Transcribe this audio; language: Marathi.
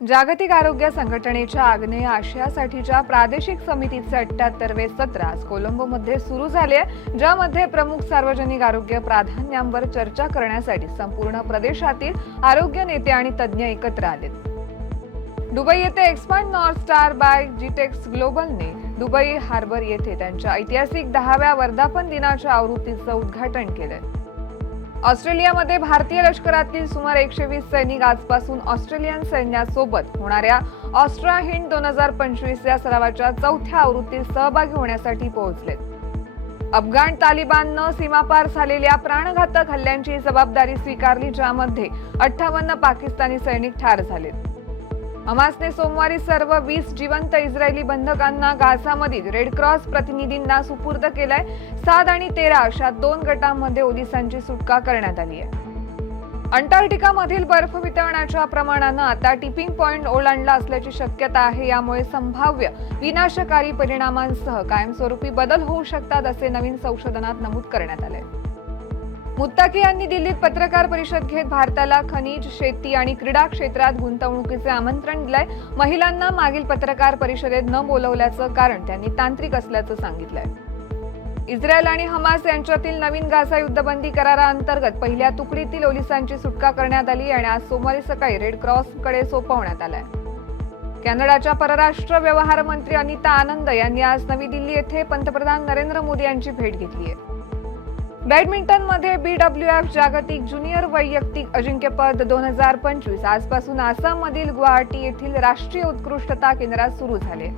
जागतिक आरोग्य संघटनेच्या आग्नेय आशियासाठीच्या प्रादेशिक समितीचे 78वे सत्र आज कोलंबोमध्ये सुरू झाले आहे, ज्यामध्ये प्रमुख सार्वजनिक आरोग्य प्राधान्यांवर चर्चा करण्यासाठी संपूर्ण प्रदेशातील आरोग्य नेते आणि तज्ज्ञ एकत्र आलेत। दुबई येथे Expand North Star by Gitex ग्लोबलने दुबई हार्बर येथे त्यांच्या ऐतिहासिक 10व्या वर्धापन दिनाच्या आवृत्तीचं उद्घाटन केलंय। ऑस्ट्रेलियामध्ये भारतीय लष्करातील सुमारे 120 सैनिक आजपासून ऑस्ट्रेलियन सैन्यासोबत होणाऱ्या ऑस्ट्रा हिंड 2025 या सरावाच्या 4थ्या आवृत्तीत सहभागी होण्यासाठी पोहोचलेत। अफगाण तालिबाननं सीमापार झालेल्या प्राणघातक हल्ल्यांची जबाबदारी स्वीकारली, ज्यामध्ये 58 पाकिस्तानी सैनिक ठार झालेत। हमासने सोमवारी सर्व 20 जिवंत इस्रायली बंधकांना गाझामधील रेड क्रॉस प्रतिनिधींना सुपूर्द केलाय। 7 आणि 13 अशा 2 गटांमध्ये पोलिसांची सुटका करण्यात आली आहे। अंटार्क्टिकामधील बर्फ वितळण्याच्या प्रमाणानं आता टिपिंग पॉइंट ओलांडला असल्याची शक्यता आहे। यामुळे संभाव्य विनाशकारी परिणामांसह कायमस्वरूपी बदल होऊ शकतात, असे नवीन संशोधनात नमूद करण्यात आले। मुत्ताकी यांनी दिल्लीत पत्रकार परिषद घेत भारताला खनिज, शेती आणि क्रीडा क्षेत्रात गुंतवणुकीचे आमंत्रण दिलंय। महिलांना मागील पत्रकार परिषदेत न बोलवल्याचं कारण त्यांनी तांत्रिक असल्याचं सांगितलंय। इस्रायल आणि हमास यांच्यातील नवीन गाझा युद्धबंदी कराराअंतर्गत पहिल्या तुकडीतील पोलिसांची सुटका करण्यात आली आणि आज सोमवारी सकाळी रेड क्रॉसकडे सोपवण्यात आलाय। कॅनडाच्या परराष्ट्र व्यवहार मंत्री अनिता आनंद यांनी आज नवी दिल्ली येथे पंतप्रधान नरेंद्र मोदी यांची भेट घेतली आहे। बॅडमिंटनमध्ये BWF जागतिक ज्युनियर वैयक्तिक अजिंक्यपद 2025 आजपासून आसाममधील गुवाहाटी येथील राष्ट्रीय उत्कृष्टता केंद्रात सुरू झाले।